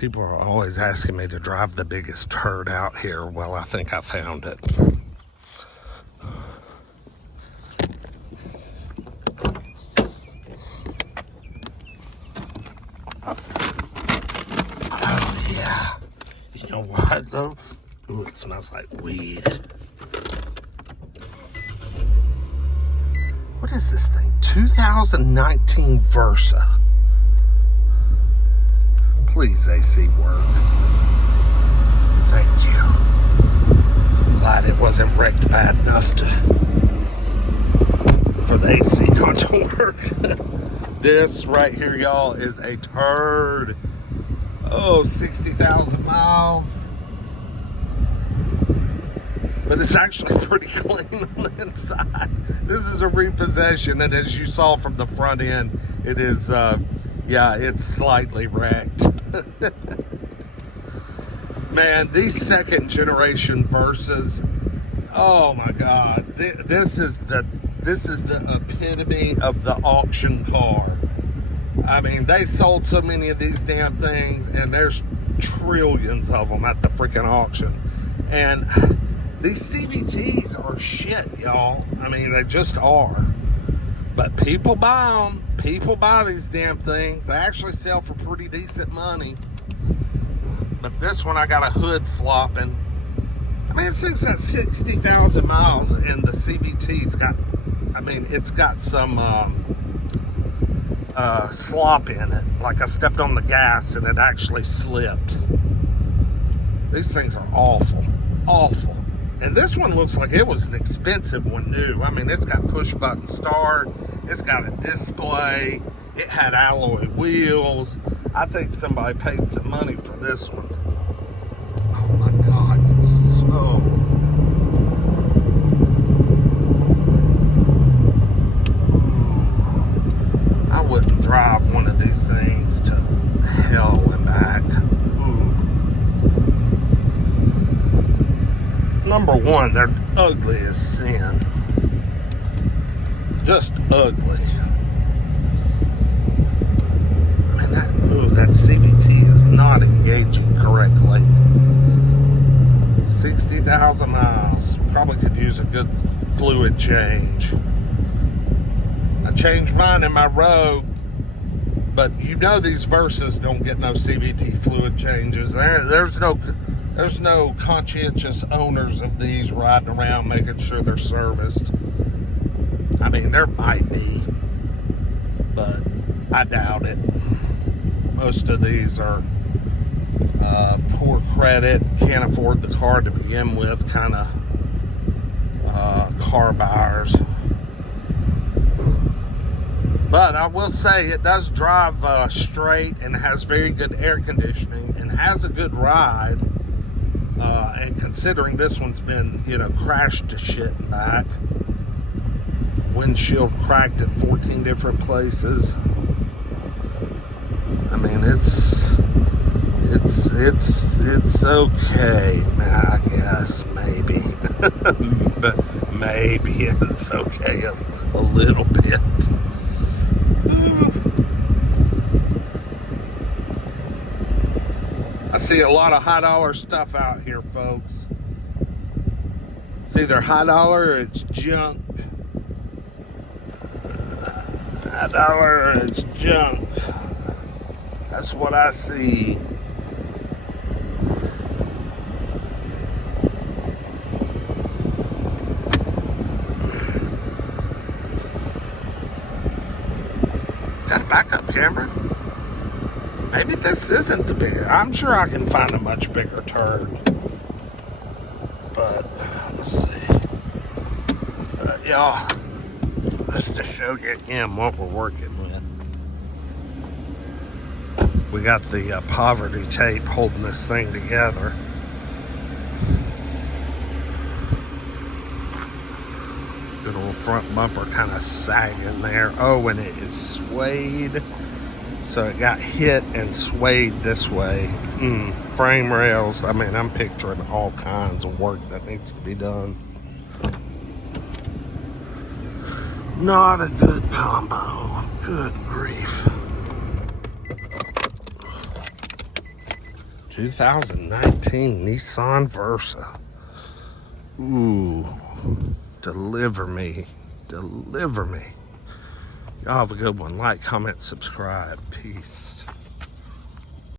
People are always asking me to drive the biggest turd out here. Well, I think I found it. Oh, yeah. You know what, though? Ooh, it smells like weed. What is this thing? 2019 Versa. Please, AC, work. Thank you. I'm glad it wasn't wrecked bad enough for the AC not to work. This right here, y'all, is a turd. Oh, 60,000 miles. But it's actually pretty clean on the inside. This is a repossession, and as you saw from the front end, it is, yeah, it's slightly wrecked. Man, these second generation Versas, oh my God, this is the epitome of the auction car. I mean, they sold so many of these damn things, and there's trillions of them at the freaking auction. And these CVTs are shit, y'all. I mean, they just are. But people buy them. People buy these damn things. They actually sell for pretty decent money. But this one, I got a hood flopping. I mean, this thing's got 60,000 miles, and the CVT's got, I mean, it's got some slop in it. Like I stepped on the gas and it actually slipped. These things are awful. Awful. And this one looks like it was an expensive one new. I mean, it's got push button start. It's got a display. It had alloy wheels. I think somebody paid some money for this one. Oh my God, it's so... I wouldn't drive one of these things to hell and back. Number one, they're ugly as sin. Just ugly. I mean, that CVT is not engaging correctly. 60,000 miles. Probably could use a good fluid change. I changed mine in my Rogue, but you know these Versas don't get no CVT fluid changes. There's no conscientious owners of these riding around making sure they're serviced. I mean, there might be, but I doubt it. Most of these are poor credit, can't afford the car to begin with, kind of car buyers. But I will say it does drive straight and has very good air conditioning and has a good ride. And considering this one's been, you know, crashed to shit and back, windshield cracked at 14 different places. I mean, it's okay, I guess, maybe. But maybe it's okay a little bit. I see a lot of high dollar stuff out here, folks. It's either high dollar or it's junk. High dollar or it's junk. That's what I see. Got a backup camera. Maybe this isn't the bigger. I'm sure I can find a much bigger turd. But let's see. Y'all, just to show you again what we're working with. We got the poverty tape holding this thing together. Good old front bumper kind of sagging there. Oh, and it is swayed. So it got hit and swayed this way. Frame rails. I mean, I'm picturing all kinds of work that needs to be done. Not a good combo. Good grief. 2019 Nissan Versa. Ooh, deliver me. Deliver me. Y'all have a good one. Like, comment, subscribe. Peace.